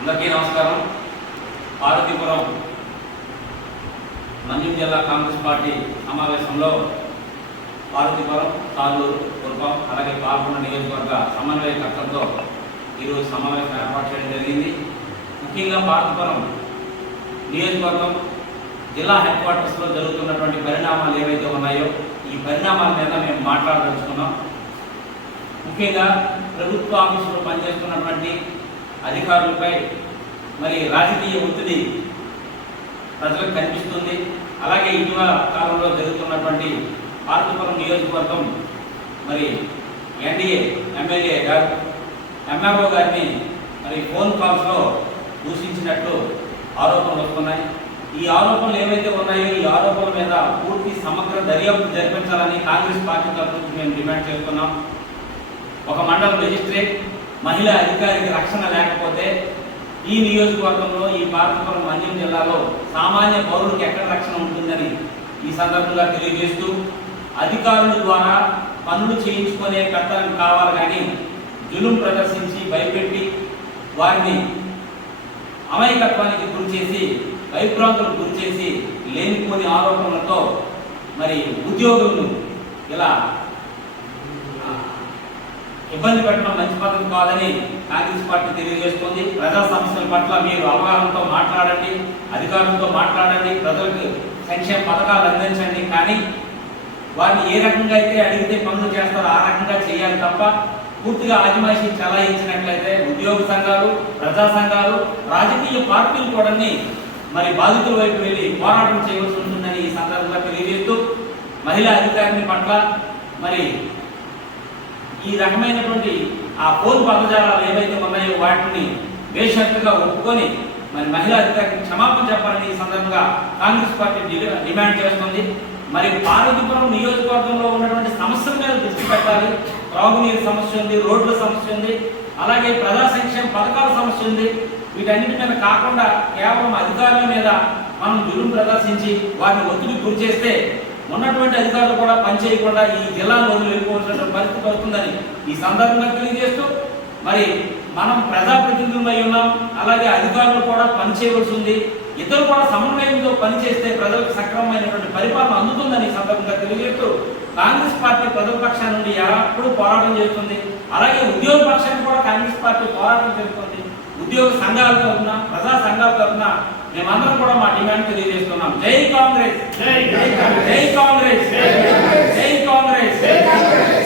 అందరికీ నమస్కారం. పార్వతీపురం మన్యం జిల్లా కాంగ్రెస్ పార్టీ సమావేశంలో పార్వతీపురం, తాళ్ళూరు, కుర్పం అలాగే పాల్గొన్న నియోజకవర్గ సమన్వయకర్తలతో ఈరోజు సమావేశం ఏర్పాటు చేయడం జరిగింది. ముఖ్యంగా పార్వతీపురం నియోజకవర్గం జిల్లా హెడ్ క్వార్టర్స్లో జరుగుతున్నటువంటి పరిణామాలు ఏవైతే ఉన్నాయో ఈ పరిణామాల మీద మేము మాట్లాడదలుచుకున్నాం. ముఖ్యంగా ప్రభుత్వ ఆఫీసులో పనిచేస్తున్నటువంటి అధికారులపై మరి రాజకీయ ఒత్తిడి ప్రజలకు కనిపిస్తుంది. అలాగే ఇటీవల కాలంలో జరుగుతున్నటువంటి పార్వతీపురం నియోజకవర్గం మరి ఎన్డీఏ ఎమ్మెల్యే గారు ఎంఆర్ఓ గారిని మరి ఫోన్ కాల్స్లో దూషించినట్లు ఆరోపణలు వస్తున్నాయి. ఈ ఆరోపణలు ఏవైతే ఉన్నాయో ఈ ఆరోపణల మీద పూర్తి సమగ్ర దర్యాప్తు జరిపించాలని కాంగ్రెస్ పార్టీ తరఫున మేము డిమాండ్ చేస్తున్నాం. ఒక మండల మెజిస్ట్రేట్ మహిళా అధికారికి రక్షణ లేకపోతే ఈ నియోజకవర్గంలో ఈ పార్వతీపురం మన్యం జిల్లాలో సామాన్య పౌరులకు ఎక్కడ రక్షణ ఉంటుందని ఈ సందర్భంగా తెలియజేస్తూ అధికారుల ద్వారా పనులు చేయించుకునే పెట్టడం కావాలి కానీ జులుం ప్రదర్శించి భయపెట్టి వారిని అమాయకత్వానికి గురి చేసి భయభ్రాంతులకు గురి చేసి లేనిపోని ఆరోపణలతో మరి ఉద్యోగులను ఇలా ఇబ్బంది పెట్టడం మంచి పద్ధతి కాదని కాంగ్రెస్ పార్టీ తెలియజేస్తుంది. ప్రజా సమస్యల పట్ల మీరు అవగాహనతో మాట్లాడండి, అధికారులతో మాట్లాడండి, ప్రజలకు సంక్షేమ పథకాలు అందించండి. కానీ వారిని ఏ రకంగా అయితే అడిగితే పనులు చేస్తారో ఆ రకంగా చేయాలి తప్ప పూర్తిగా ఆదిమాషి చలాయించినట్లయితే ఉద్యోగ సంఘాలు, ప్రజా సంఘాలు, రాజకీయ పార్టీలు కూడా మరి బాధితుల వైపు వెళ్ళి పోరాటం చేయవలసి ఉంటుందని ఈ సందర్భంగా తెలియజేస్తూ మహిళా అధికారిని పట్ల మరి ఈ రకమైనటువంటి ఆ ఫోన్ పదజాలాలు ఏవైతే ఉన్నాయో వాటిని బేషరతుగా ఒప్పుకొని మరి మహిళా అధికారికి క్షమాపణ చెప్పాలని ఈ సందర్భంగా కాంగ్రెస్ పార్టీ డిమాండ్ చేస్తుంది. మరి పార్వతీపురం నియోజకవర్గంలో ఉన్నటువంటి సమస్యల మీద దృష్టి పెట్టాలి. త్రాగునీరు సమస్య ఉంది, రోడ్ల సమస్య ఉంది, అలాగే ప్రజా సంక్షేమ పథకాల సమస్య ఉంది. వీటన్నిటి మీద కాకుండా కేవలం అధికారుల మీద మనం జులుం ప్రదర్శించి వారిని ఒత్తిడి గురి చేస్తే ఉన్నటువంటి అధికారులు కూడా పనిచేయకుండా ఈ జిల్లాను వదిలి వెళ్ళిపోవాల్సినటువంటి పరిస్థితి వస్తుందని ఈ సందర్భంగా తెలియజేస్తూ మరి మనం ప్రజాప్రతినిధులమై ఉన్నాం, అలాగే అధికారులు కూడా పనిచేయవలసి ఉంది. ఇద్దరు కూడా సమన్వయంతో పనిచేస్తే ప్రజలకు సక్రమమైనటువంటి పరిపాలన అందుతుందని ఈ సందర్భంగా తెలియజేస్తూ కాంగ్రెస్ పార్టీ ప్రజల పక్షాన్ని నుండి ఎప్పుడు పోరాటం చేస్తుంది. అలాగే ఉద్యోగ పక్షాన్ని కూడా కాంగ్రెస్ పార్టీ పోరాటం చేస్తుంది. ఉద్యోగ సంఘాల తరఫున, ప్రజా సంఘాల తరఫున మేమందరం కూడా మా డిమాండ్ తెలియజేస్తున్నాం. జై కాంగ్రెస్, జై కాంగ్రెస్, జై కాంగ్రెస్, జై కాంగ్రెస్.